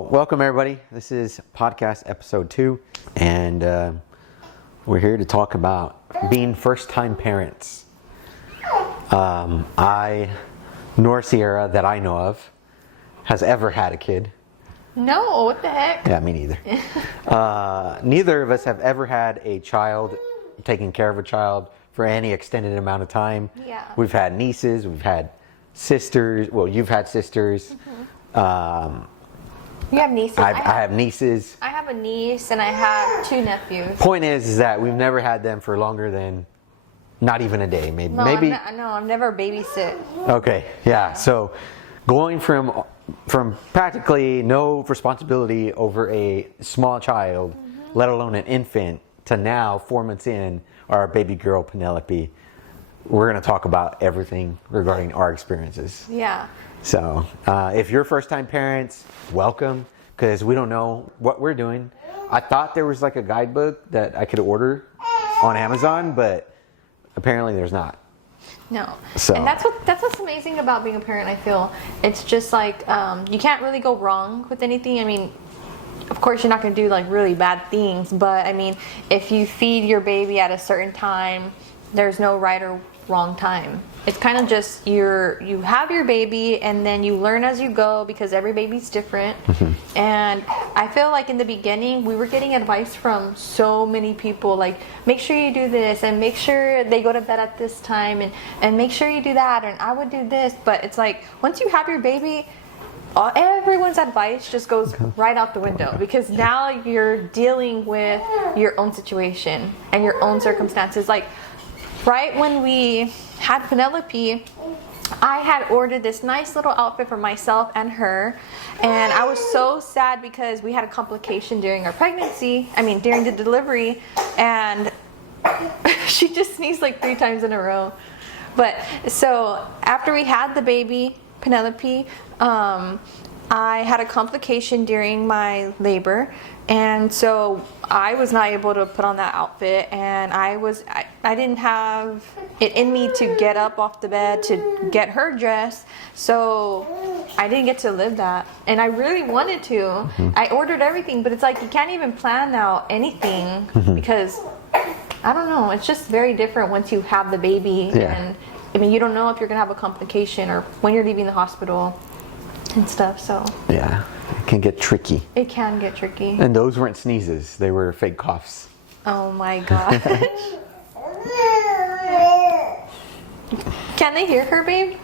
So, welcome everybody. This is podcast episode 2, and we're here to talk about being first-time parents. Nor Sierra, that I know of, has ever had a kid. No, what the heck? Yeah, me neither. Neither of us have ever had a child, taking care of a child for any extended amount of time. Yeah. We've had nieces, we've had sisters. Well, you've had sisters. Mm-hmm. You have nieces? I have nieces. I have a niece and I have 2 nephews. Point is that we've never had them for longer than not even a day. Maybe. I've never babysit. Okay, yeah. So going from practically no responsibility over a small child, let alone an infant, to now 4 months in, our baby girl Penelope, we're going to talk about everything regarding our experiences. Yeah. So if you're first-time parents, welcome, because we don't know what we're doing. I thought there was like a guidebook that I could order on Amazon, but apparently there's not. No. So. And that's what's amazing about being a parent, I feel. It's just like you can't really go wrong with anything. I mean, of course you're not going to do like really bad things, but I mean, if you feed your baby at a certain time, there's no right or wrong time. It's kind of just you have your baby and then you learn as you go, because every baby's different. Mm-hmm. And I feel like in the beginning we were getting advice from so many people, like make sure you do this and make sure they go to bed at this time and make sure you do that, and I would do this. But it's like once you have your baby, everyone's advice just goes right out the window, because now you're dealing with your own situation and your own circumstances. Like right when we had Penelope, I had ordered this nice little outfit for myself and her, and I was so sad because we had a complication during our pregnancy, during the delivery, and she just sneezed like 3 times in a row. But so after we had the baby, Penelope, I had a complication during my labor, and so I was not able to put on that outfit, and I didn't have it in me to get up off the bed to get her dressed, so I didn't get to live that, and I really wanted to. Mm-hmm. I ordered everything, but it's like you can't even plan out anything, because I don't know, it's just very different once you have the baby. Yeah. And you don't know if you're gonna have a complication or when you're leaving the hospital and stuff, so. Yeah, it can get tricky. It can get tricky. And those weren't sneezes, they were fake coughs. Oh my gosh. Can they hear her, babe?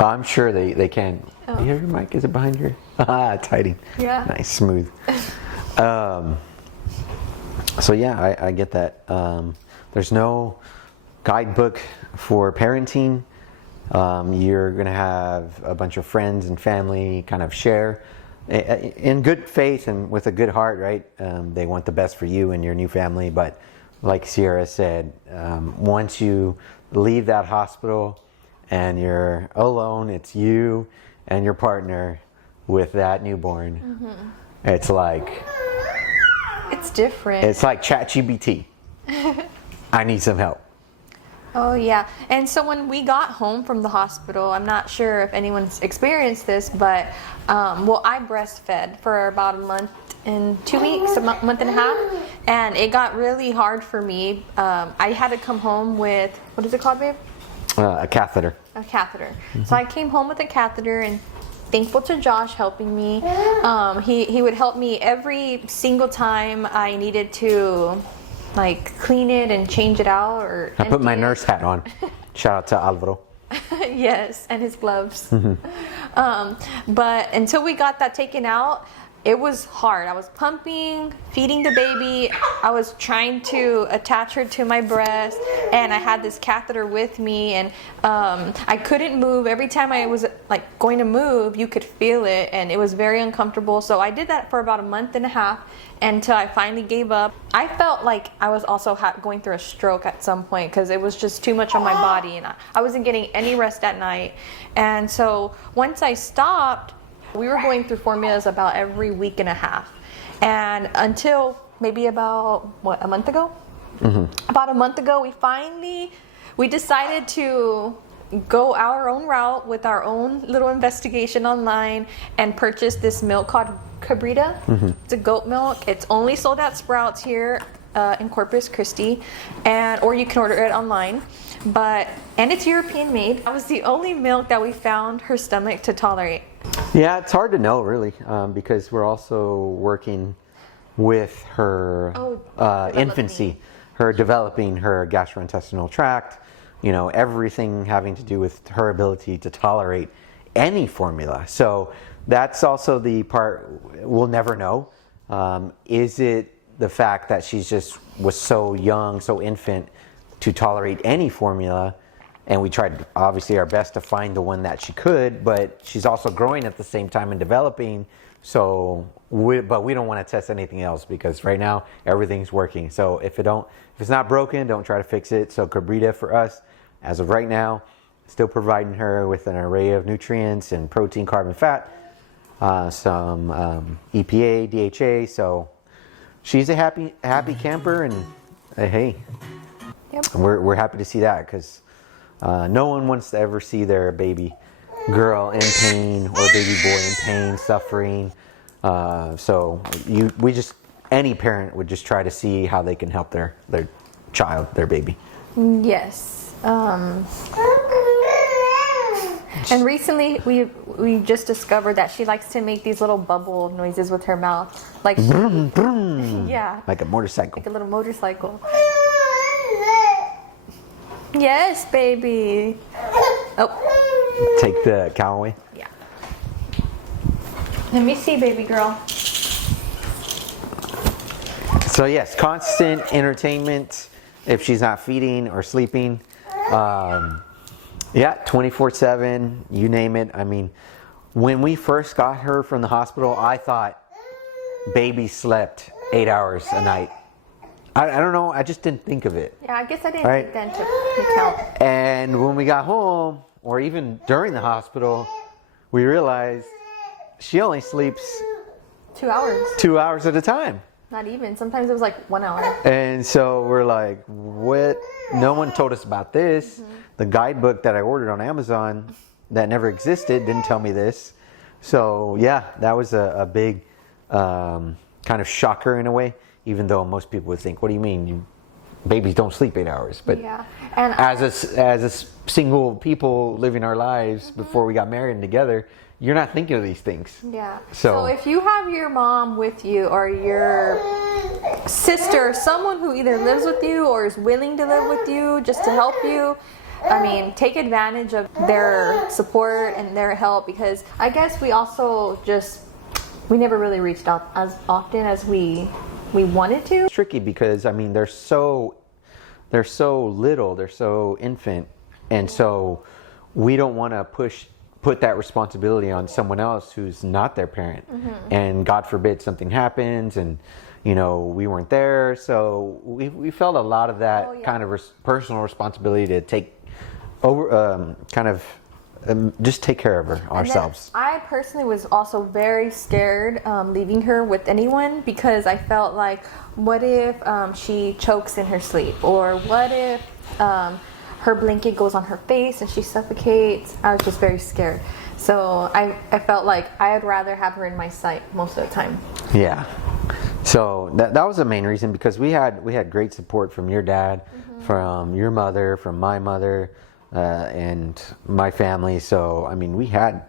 I'm sure they can. Oh. You hear your mic? Is it behind you? It's hiding. Yeah. Nice, smooth. So yeah, I get that. There's no guidebook for parenting. You're going to have a bunch of friends and family kind of share in good faith and with a good heart, right? They want the best for you and your new family. But like Sierra said, once you leave that hospital and you're alone, it's you and your partner with that newborn. Mm-hmm. It's like... It's different. It's like ChatGPT. I need some help. Oh yeah. And so when we got home from the hospital, I'm not sure if anyone's experienced this, but I breastfed for about a month and 2 weeks, a month and a half, and it got really hard for me. I had to come home with, what is it called, babe? A catheter. A catheter. Mm-hmm. So I came home with a catheter, and thankful to Josh helping me. He would help me every single time I needed to like clean it and change it out, or I put my nurse hat on. Shout out to Alvaro. Yes, and his gloves. But until we got that taken out, it was hard. I was pumping, feeding the baby. I was trying to attach her to my breast, and I had this catheter with me, and I couldn't move. Every time I was like going to move, you could feel it, and it was very uncomfortable. So I did that for about a month and a half until I finally gave up. I felt like I was also going through a stroke at some point, because it was just too much on my body, and I wasn't getting any rest at night. And so once I stopped, we were going through formulas about every week and a half, and until maybe about a month ago. Mm-hmm. About a month ago, we decided to go our own route with our own little investigation online and purchase this milk called Cabrita. It's a goat milk. It's only sold at Sprouts here in Corpus Christi, or you can order it online. And it's European made. That was the only milk that we found her stomach to tolerate. Yeah, it's hard to know really, because we're also working with her infancy, her developing her gastrointestinal tract, everything having to do with her ability to tolerate any formula. So that's also the part we'll never know. Is it the fact that she's just was so young, so infant, to tolerate any formula? And we tried obviously our best to find the one that she could, but she's also growing at the same time and developing. So, but we don't want to test anything else because right now everything's working. So if it's not broken, don't try to fix it. So Cabrita for us, as of right now, still providing her with an array of nutrients and protein, carb, and fat, some EPA, DHA. So she's a happy camper, and hey, Yep. we're happy to see that because no one wants to ever see their baby girl in pain or baby boy in pain, suffering. So any parent would just try to see how they can help their child, their baby. Yes. And recently we just discovered that she likes to make these little bubble noises with her mouth, like Vroom, vroom. yeah, Like a motorcycle. like a little motorcycle. Yes, baby. Oh, Take the cow away. yeah. Let me see, baby girl. So yes, constant entertainment if she's not feeding or sleeping. 24/7, you name it. I mean, when we first got her from the hospital, I thought baby slept 8 hours a night. I don't know, I just didn't think of it. Yeah, I guess I didn't Right. take that into account. And when we got home, or even during the hospital, we realized she only sleeps 2 hours. 2 hours at a time. Not even. Sometimes it was like 1 hour. And so we're like, what? No one told us about this. The guidebook that I ordered on Amazon that never existed didn't tell me this. So yeah, that was a big kind of shocker in a way, even though most people would think, what do you mean? Babies don't sleep 8 hours. But Yeah. And as a single people living our lives before we got married and together, you're not thinking of these things. yeah. So- So if you have your mom with you or your sister, someone who either lives with you or is willing to live with you just to help you, I mean, take advantage of their support and their help, because I guess we also we never really reached out as often as we wanted to. It's tricky because I mean they're so little, they're so infant, and so we don't want to put that responsibility on someone else who's not their parent. And God forbid something happens and we weren't there, so we felt a lot of that kind of personal responsibility to take over, just take care of her ourselves. And then I personally was also very scared leaving her with anyone, because I felt like, what if she chokes in her sleep, or what if her blanket goes on her face and she suffocates. I was just very scared. So I felt like I'd rather have her in my sight most of the time. Yeah. So that was the main reason, because we had great support from your dad, from your mother, from my mother, and my family. So I mean, we had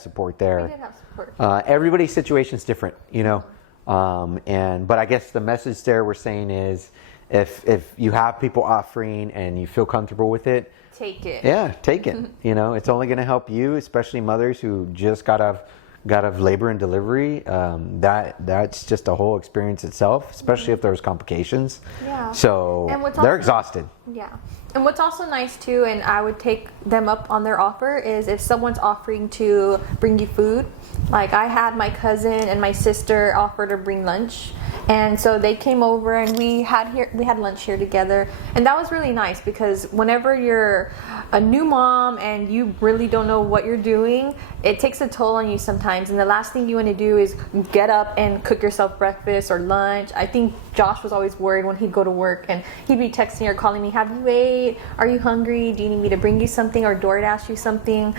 support there. We did have support. Everybody's situation is different, but I guess the message there we're saying is, if you have people offering and you feel comfortable with it, Take it. yeah, take it. It's only going to help you, especially mothers who just got out of labor and delivery. That's just a whole experience itself, especially if there's complications. Yeah. So And what's they're also- exhausted. Yeah. And what's also nice too, and I would take them up on their offer, is if someone's offering to bring you food. Like I had my cousin and my sister offer to bring lunch, and so they came over and we had lunch here together, and that was really nice, because whenever you're a new mom and you really don't know what you're doing, it takes a toll on you sometimes. And the last thing you want to do is get up and cook yourself breakfast or lunch. I think Josh was always worried when he'd go to work and he'd be texting or calling me, have you ate? Are you hungry? Do you need me to bring you something or DoorDash you something?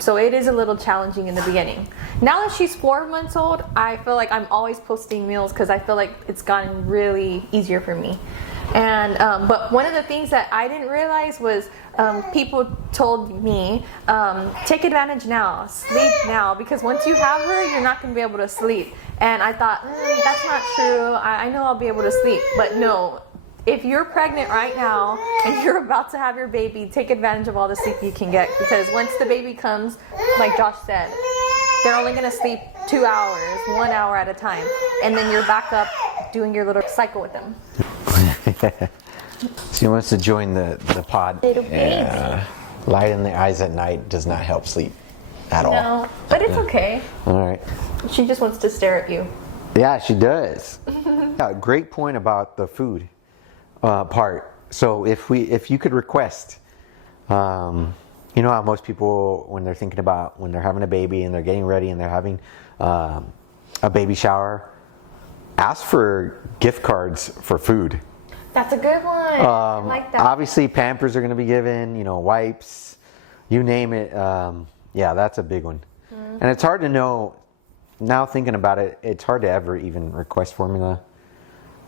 So it is a little challenging in the beginning. Now that she's 4 months old, I feel like I'm always posting meals because I feel like it's gotten really easier for me. And but one of the things that I didn't realize was people told me, take advantage now, sleep now, because once you have her, you're not going to be able to sleep. And I thought, that's not true. I know I'll be able to sleep. But no, if you're pregnant right now and you're about to have your baby, take advantage of all the sleep you can get, because once the baby comes, like Josh said, they're only going to sleep 2 hours, 1 hour at a time. And then you're back up doing your little cycle with them. She wants to join the pod. Little baby. Yeah. Light in the eyes at night does not help sleep at all. No, but it's okay. All right. She just wants to stare at you. Yeah, she does. Yeah, great point about the food part. So if you could request, you know how most people, when they're thinking about when they're having a baby and they're getting ready and they're having a baby shower, ask for gift cards for food. That's a good one. I like that. Obviously, Pampers are going to be given, wipes, you name it. Yeah, that's a big one. Mm-hmm. And it's hard to know, now thinking about it, it's hard to ever even request formula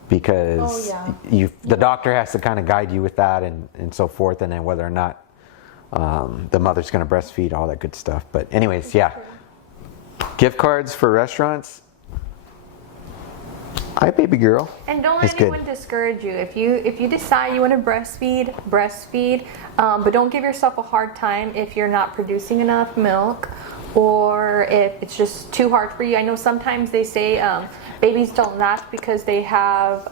because the doctor has to kind of guide you with that and so forth, and then whether or not the mother's going to breastfeed, all that good stuff. But anyways, yeah. Gift cards for restaurants. Hi, baby girl. And don't let anyone discourage you. If you decide you want to breastfeed, but don't give yourself a hard time if you're not producing enough milk, or if it's just too hard for you. I know sometimes they say babies don't latch because they have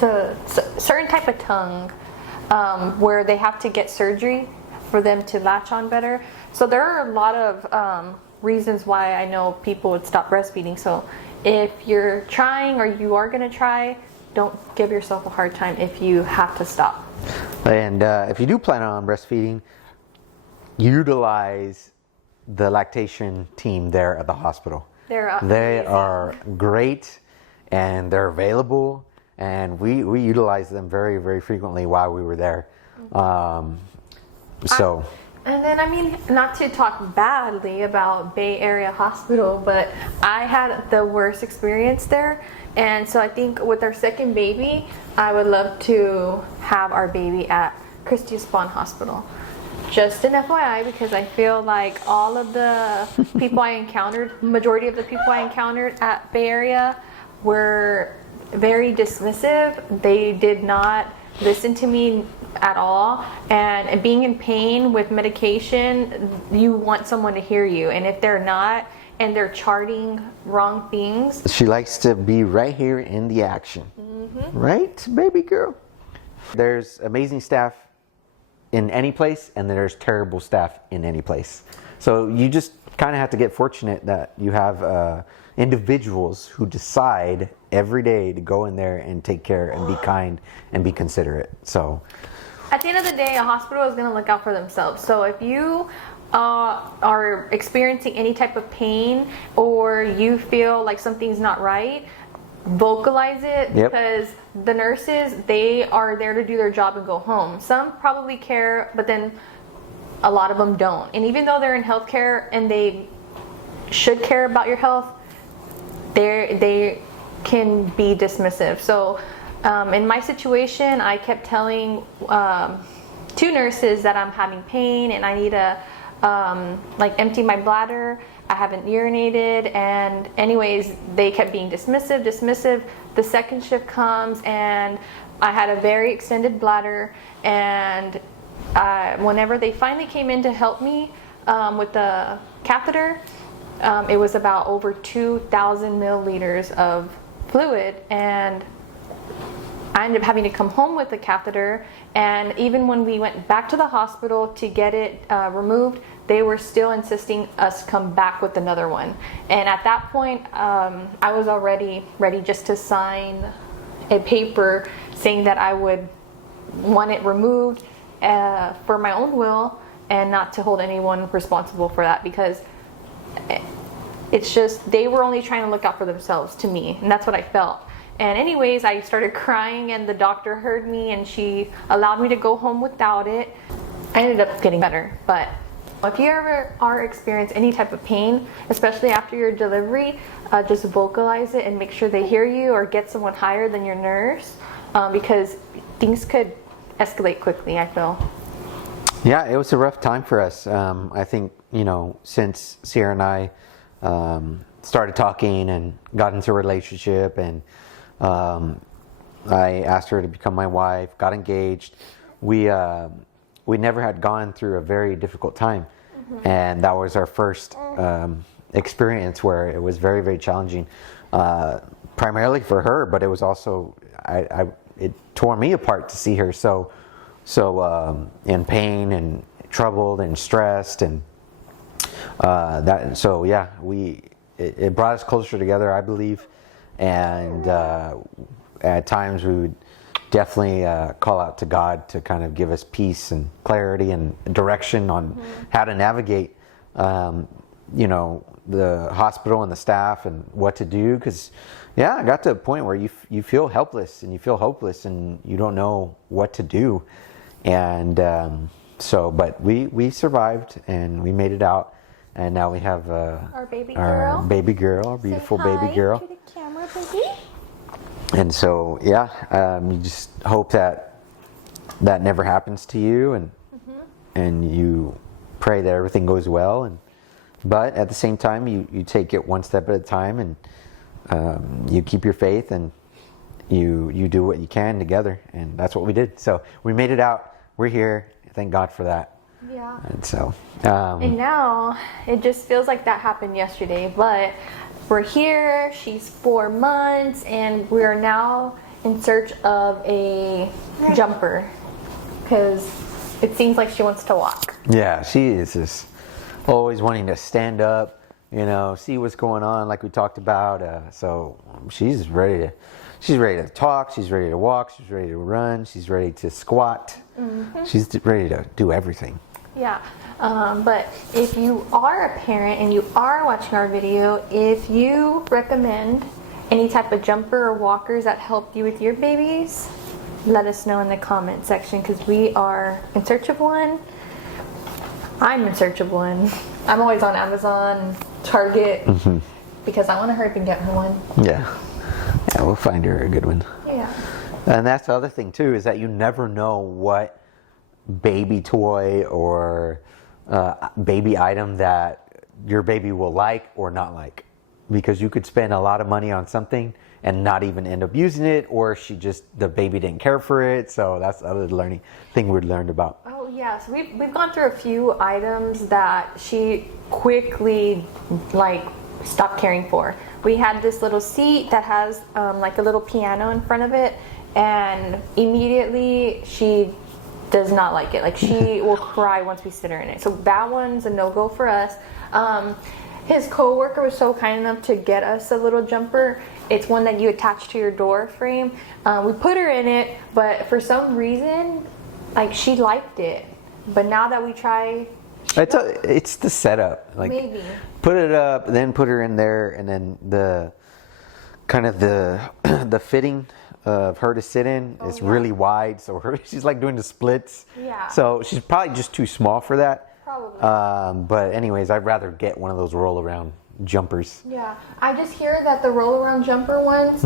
the certain type of tongue where they have to get surgery for them to latch on better. So there are a lot of reasons why I know people would stop breastfeeding. So if you're trying or you are going to try, don't give yourself a hard time if you have to stop. And if you do plan on breastfeeding, utilize the lactation team there at the hospital. They are great and they're available, and we utilize them very, very frequently while we were there. And then, I mean, not to talk badly about Bay Area Hospital, but I had the worst experience there. And so I think with our second baby, I would love to have our baby at Christie Spawn Hospital. Just an FYI, because I feel like all of the people I encountered, majority of the people I encountered at Bay Area were very dismissive. They did not listen to me at all, and being in pain with medication, you want someone to hear you, and if they're not and they're charting wrong things. She likes to be right here in the action. Mm-hmm. Right, baby girl? There's amazing staff in any place, and there's terrible staff in any place. So you just kind of have to get fortunate that you have individuals who decide every day to go in there and take care and be kind and be considerate. So at the end of the day, a hospital is going to look out for themselves. So if you are experiencing any type of pain or you feel like something's not right, vocalize it. Yep. Because the nurses, they are there to do their job and go home. Some probably care, but then a lot of them don't. And even though they're in healthcare and they should care about your health, they can be dismissive. So in my situation, I kept telling two nurses that I'm having pain and I need to empty my bladder. I haven't urinated, and anyways, they kept being dismissive. The second shift comes and I had a very extended bladder, and whenever they finally came in to help me with the catheter, it was about over 2,000 milliliters of fluid, and I ended up having to come home with the catheter. And even when we went back to the hospital to get it removed, they were still insisting us come back with another one. And at that point, I was already ready just to sign a paper saying that I would want it removed for my own will and not to hold anyone responsible for that, because it's just they were only trying to look out for themselves to me, and that's what I felt. And anyways, I started crying and the doctor heard me and she allowed me to go home without it. I ended up getting better. But if you ever are experience any type of pain, especially after your delivery, just vocalize it and make sure they hear you, or get someone higher than your nurse, because things could escalate quickly, I feel. Yeah, it was a rough time for us. I think, since Sierra and I started talking and got into a relationship, and I asked her to become my wife, got engaged, we never had gone through a very difficult time. And that was our first experience where it was very, very challenging, primarily for her, but it was also, it tore me apart to see her so in pain and troubled and stressed, and it brought us closer together, I believe. And at times we would definitely call out to God to kind of give us peace and clarity and direction on how to navigate the hospital and the staff and what to do, because I got to a point where you feel helpless and you feel hopeless and you don't know what to do. And but we survived and we made it out, and now we have Our baby girl, our beautiful Say baby hi girl. to the camera, baby. And so you just hope that never happens to you, and you pray that everything goes well, but at the same time you take it one step at a time, and you keep your faith, and you do what you can together, and that's what we did. So we made it out. We're here. Thank God for that. Yeah. And so And now it just feels like that happened yesterday, but we're here. She's 4 months, and we are now in search of a jumper, because it seems like she wants to walk. yeah, she is just always wanting to stand up, see what's going on, like we talked about. So she's ready to talk, she's ready to walk, she's ready to run, she's ready to squat. She's ready to do everything. Yeah, but if you are a parent and you are watching our video, if you recommend any type of jumper or walkers that help you with your babies, let us know in the comment section, because we are in search of one. I'm in search of one. I'm always on Amazon, Target, because I want to hurry up and get her one. Yeah, we'll find her a good one. Yeah. And that's the other thing too, is that you never know what baby toy or baby item that your baby will like or not like, because you could spend a lot of money on something and not even end up using it, or the baby didn't care for it. So that's the other thing we learned about. Oh yeah, so we've gone through a few items that she quickly stopped caring for. We had this little seat that has like a little piano in front of it, and immediately she does not like it. Like, she will cry once we sit her in it. So that one's a no-go for us. His coworker was so kind enough to get us a little jumper. It's one that you attach to your door frame. We put her in it, but for some reason, she liked it. But now that we try, it's the setup. maybe Put it up, then put her in there, and then the the fitting of her to sit in is really wide, so she's doing the splits. Yeah. So she's probably just too small for that. Probably. But anyways, I'd rather get one of those roll around jumpers. Yeah, I just hear that the roll-around jumper ones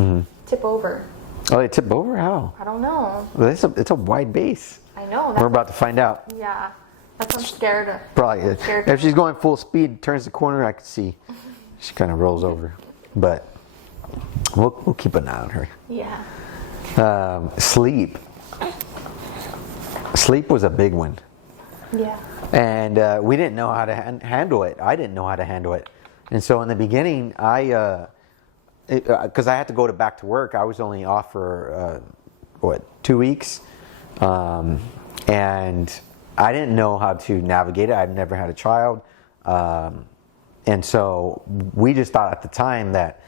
tip over. Oh, they tip over? How? I don't know. Well, it's a wide base. I know. We're about to find out. Yeah, that's what I'm scared of. Probably. Scared. If she's going full speed, turns the corner, I could see she kind of rolls over. But we'll keep an eye on her. Yeah. Sleep was a big one. Yeah. And we didn't know how to handle it. I didn't know how to handle it. And so in the beginning, because I had to go back to work, I was only off for 2 weeks, and I didn't know how to navigate it. I'd never had a child, and so we just thought at the time that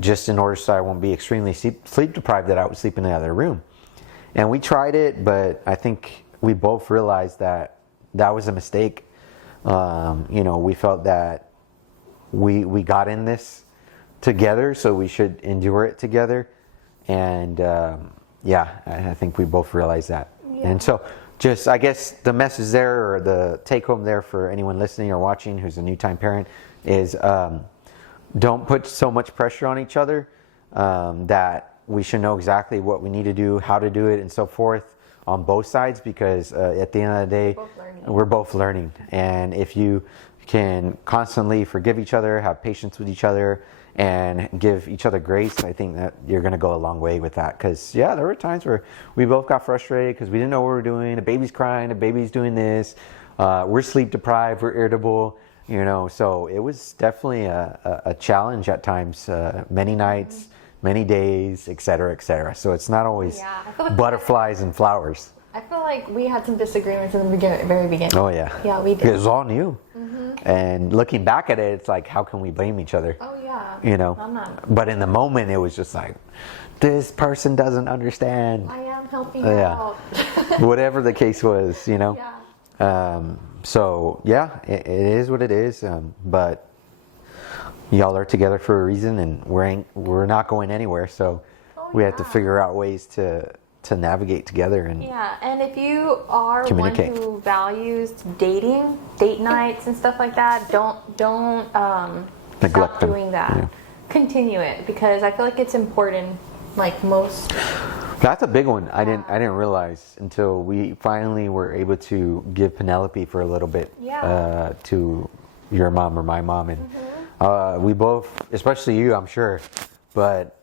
just in order so I won't be extremely sleep deprived, that I would sleep in the other room. And we tried it, but I think we both realized that was a mistake. We felt that we got in this together, so we should endure it together. And I think we both realized that. Yeah. And so just, I guess the message there, or the take home there for anyone listening or watching who's a new time parent, is don't put so much pressure on each other, that we should know exactly what we need to do, how to do it, and so forth on both sides, because at the end of the day, we're both learning. And if you can constantly forgive each other, have patience with each other, and give each other grace, I think that you're going to go a long way with that. Because there were times where we both got frustrated because we didn't know what we were doing. The baby's crying, the baby's doing this, we're sleep deprived, we're irritable, so it was definitely a challenge at times, many nights, many days, etc., etc. So it's not always butterflies and flowers. I feel like we had some disagreements in the very beginning. Oh yeah. Yeah, we did. It was all new. And looking back at it, it's like, how can we blame each other? Oh yeah. I'm not. But in the moment, it was just like, this person doesn't understand. I am helping out. Whatever the case was, Yeah. So it is what it is. But y'all are together for a reason, and we're not going anywhere. So we have to figure out ways to navigate together and and if you are one who values date nights and stuff like that, don't neglect stop them. doing that. Yeah. Continue it, because I feel like it's important. Like most. That's a big one. I didn't realize until we finally were able to give Penelope for a little bit to your mom or my mom, and we both, especially you, I'm sure, but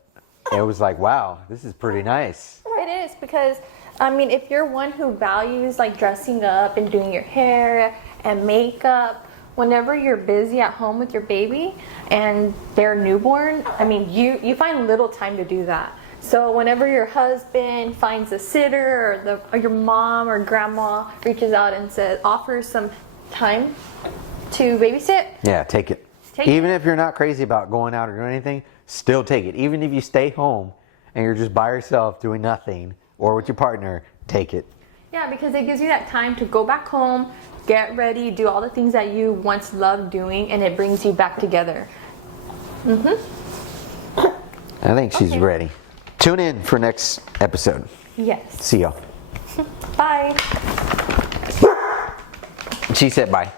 it was like, wow, this is pretty nice. It is, because if you're one who values like dressing up and doing your hair and makeup, whenever you're busy at home with your baby and they're newborn, you find little time to do that. So whenever your husband finds a sitter, or your mom or grandma reaches out and offers some time to babysit, take it. Even if you're not crazy about going out or doing anything, still take it. Even if you stay home and you're just by yourself doing nothing, or with your partner, take it. Yeah, because it gives you that time to go back home, get ready, do all the things that you once loved doing, and it brings you back together. I think she's ready. Tune in for next episode. Yes. See y'all. Bye. She said bye.